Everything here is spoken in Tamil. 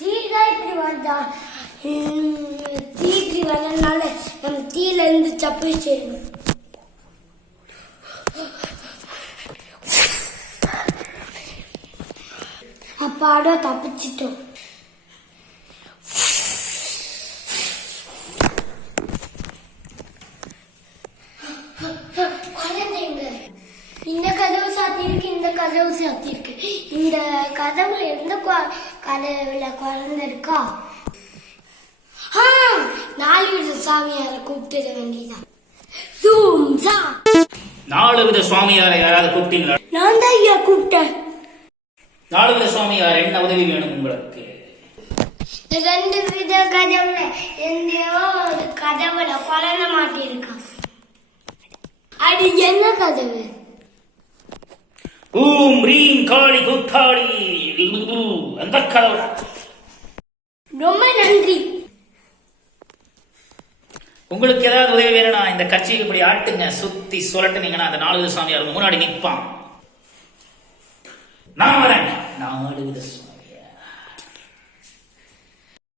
தீதான் இப்படி வந்தா தீ இப்படி வந்ததுனால நம்ம தீல இருந்து தப்பி செய்யணும். அப்பாடோ தப்பிச்சிட்டோம். இந்த கதவு சாத்தியிருக்கு, இந்த கதவு சாத்தியிருக்கு. இந்த கதவுல எந்த கதவுல குழந்தை இருக்கா? நாலு வித சாமியார கூப்பிட்டுட வேண்டியதான். 4 வித சுவாமியாரை யாராவது கூப்பிட்டீங்களா? நான் தான் ஐயா கூப்பிட்டேன். 4 வித சுவாமியார் என்ன உதவி வேணும் உங்களுக்கு? 2 வித கதவுல எந்தையோ ஒரு கதவுல குழந்தை மாட்டிருக்கான். அது என்ன கதவு? ஓம் ரீம் காளி குத்தாளி அந்த கதவு. ரொம்ப நன்றி. உங்களுக்கு ஏதாவது உதவி வேணும்னா இந்த கட்சிக்கு இப்படி ஆட்டுங்க, சுத்தி சுரட்டுனீங்கன்னா அந்த 4 வித சுவாமியார் முன்னாடி நிற்பான். நான் வரேன். 4 வித